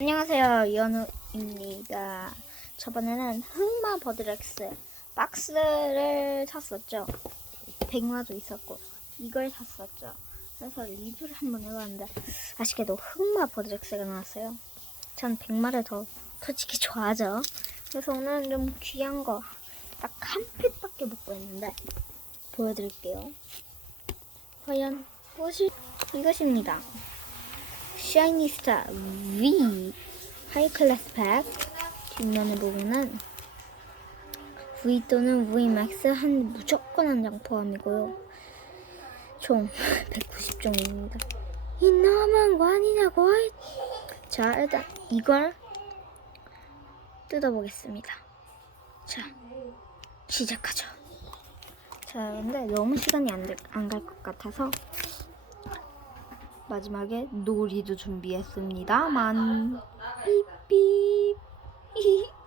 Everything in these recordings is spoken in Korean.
안녕하세요 연우입니다. 저번에는 흑마 버드렉스 박스를 샀었죠? 백마도 있었고 이걸 샀었죠? 그래서 리뷰를 한번 해봤는데 아쉽게도 흑마 버드렉스가 나왔어요. 전 백마를 더 솔직히 좋아하죠. 그래서 오늘은 좀 귀한 거 딱한 팩밖에 못 구했는데 보여드릴게요. 과연 무엇이 이것입니다 샤이니스타 V 하이클래스 팩 뒷면을 보면은 V 또는 V 맥스 한 무조건 한 장 포함이고요. 총 190종입니다. 이 너무한 거 아니냐고. 자 일단 이걸 뜯어보겠습니다. 자 시작하죠. 자 근데 너무 시간이 안 갈 것 같아서 마지막에 놀이도 준비했습니다만. 삐삐.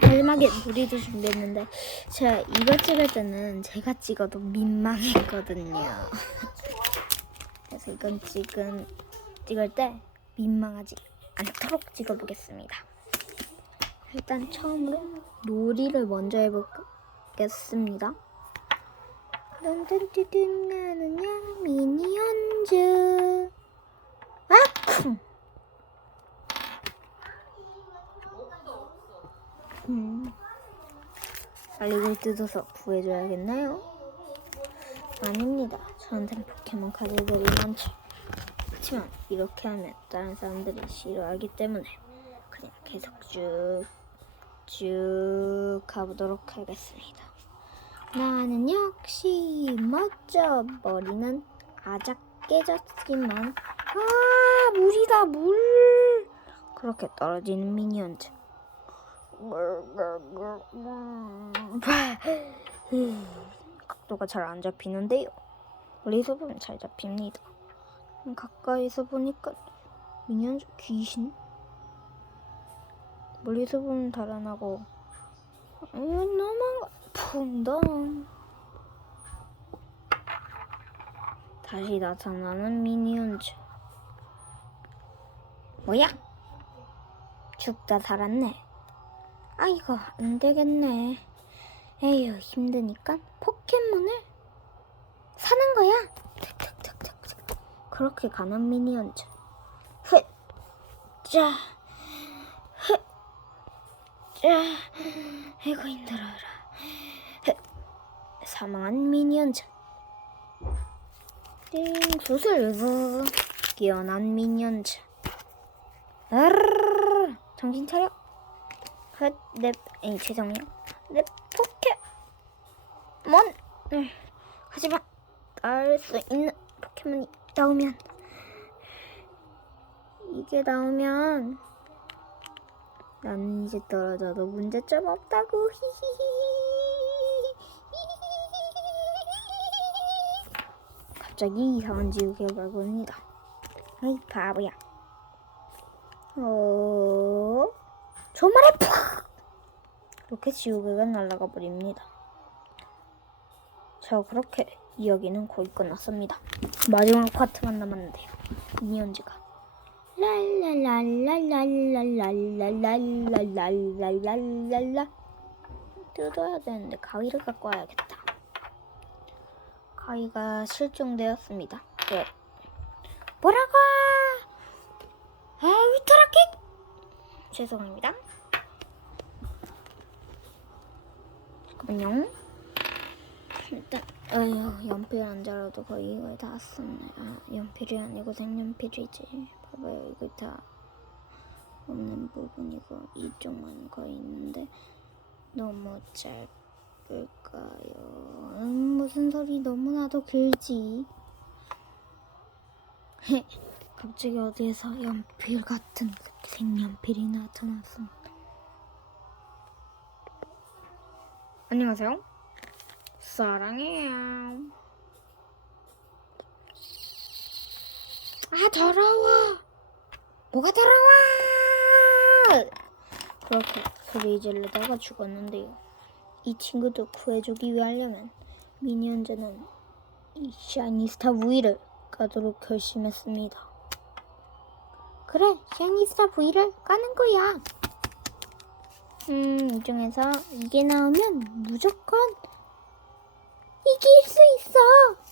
마지막에 놀이도 준비했는데 제가 이거 찍을 때는 제가 찍어도 민망했거든요. 그래서 이건 지금 찍을 때 민망하지 않도록 찍어보겠습니다. 일단 처음으로 놀이를 먼저 해보겠습니다 런던뜨든 나는야 미니언즈 와쿵 음. 이걸 뜯어서 구해줘야겠나요? 아닙니다. 저한테는 포켓몬 카드들이 많죠. 하지만 이렇게 하면 다른 사람들이 싫어하기 때문에 그냥 계속 쭉, 쭉 가보도록 하겠습니다. 나는 역시 멋져. 머리는 아작 깨졌지만 아 물이다 물. 그렇게 떨어지는 미니언즈. 각도가 잘 안 잡히는데요. 멀리서 보면 잘 잡힙니다. 가까이서 보니까 미니언즈 귀신? 멀리서 보면 달아나고 이건 너무한 거 푼덩. 다시 나타나는 미니언즈. 뭐야? 죽다 살았네. 아이고 안되겠네. 에휴 힘드니까 포켓몬을 사는 거야. 그렇게 가는 미니언즈. 흑자 흑자 아이고 힘들어라. 사망한 미니언즈. 띵 구슬. 으 깨어난 미니언즈. 으르르르. 정신 차려. 헛내 아니 죄송해요. 내 포켓몬. 을 하지만 나을 수 있는 포켓몬이 나오면 이게 나오면 나는 이제 떨어져도 문제점 없다고. 갑자기 이상한 지우개가 보입니다 아이 바보야 어 정말에 푹 이렇게 지우개가 날아가 버립니다 자 그렇게 이야기는 거의 끝났습니다 마지막 파트만 남았는데요 미니언즈가 랄랄랄랄랄랄랄랄랄랄랄랄랄라 뜯어야 되는데 가위를 갖고 와야겠다. 가위가 실종되었습니다. 네. 뭐라고? 아, 위트라킥! 죄송합니다. 잠깐만요. 일단, 어휴, 연필 안 자라도 거의 이걸 다 썼네. 아, 연필이 아니고 색연필이지. 봐봐요, 이거 다 없는 부분이고, 이쪽만 거의 있는데, 너무 짧을까요? 음, 무슨 소리 너무나도 길지. 갑자기 어디에서 연필 같은 색연필이 나타났습니다. 안녕하세요. 사랑해요. 아 더러워. 뭐가 더러워? 그렇게 소리 지르다가 죽었는데요. 이 친구도 구해주기 위하려면 미니언즈는 이 샤이니스타 V를 가도록 결심했습니다. 그래, 샤니스타 V를 까는 거야. 음, 이 중에서 이게 나오면 무조건 이길 수 있어.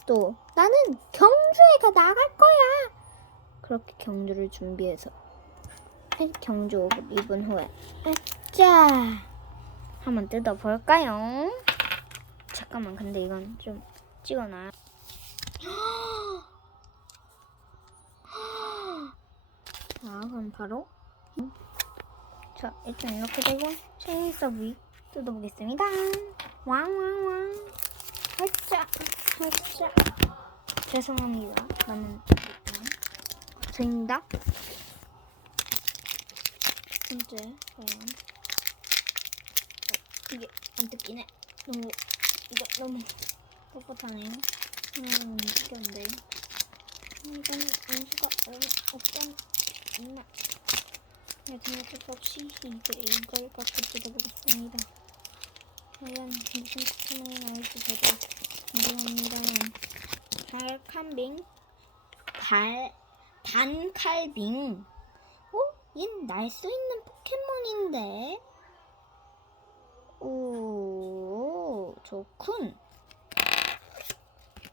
또 나는 경주에가 나갈 거야. 그렇게 경주를 준비해서 네, 경주 5분 2분 후에 자 한번 뜯어볼까요? 잠깐만 근데 이건 좀 찍어놔. 자 그럼 바로 자 일단 이렇게 되고 체인서 위 뜯어보겠습니다. 왕왕왕 살짝 살짝 죄송합니다. 나는. 첫 번째 과연 어, 이게 안 뜯기네. 너무 이거 너무 뻣뻣하네요. 음 이게 안 돼. 이건 안수가 없- 없던 정말 여튼 어쩔 수 없이 이제 이걸 갖고 뜯어보겠습니다. 과연 무슨 포켓몬이 나올지 제가 궁금합니다. 달칼빙 달 단칼빙. 어? 얜 날 수 있는 포켓몬인데. 오 좋군.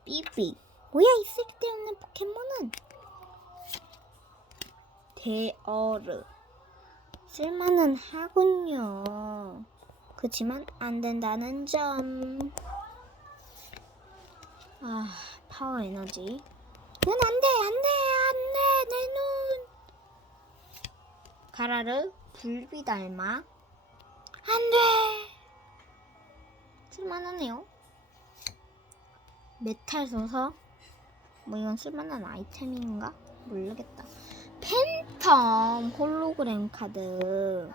삐삐. 뭐야 이 쓸데없는 포켓몬은? 대어르. 쓸만은 하군요 그치만 안 된다는 점. 아, 파워 에너지. 눈 안 돼, 안 돼, 안 돼, 내 눈. 가라르 불비 닮아. 안 돼. 쓸만하네요. 메탈 소서. 뭐 이건 쓸만한 아이템인가? 모르겠다. 팬텀 홀로그램 카드.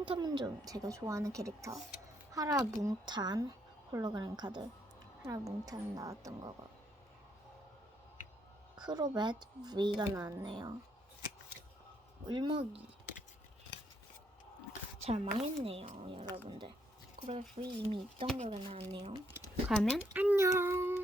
팬텀은 좀 제가 좋아하는 캐릭터. 하라 뭉탄 홀로그램 카드. 하라 뭉탄 나왔던 거고. 크로벳 V가 나왔네요. 울먹이. 잘 망했네요 여러분들. 크로벳 V 이미 있던 거가 나왔네요. 그러면 안녕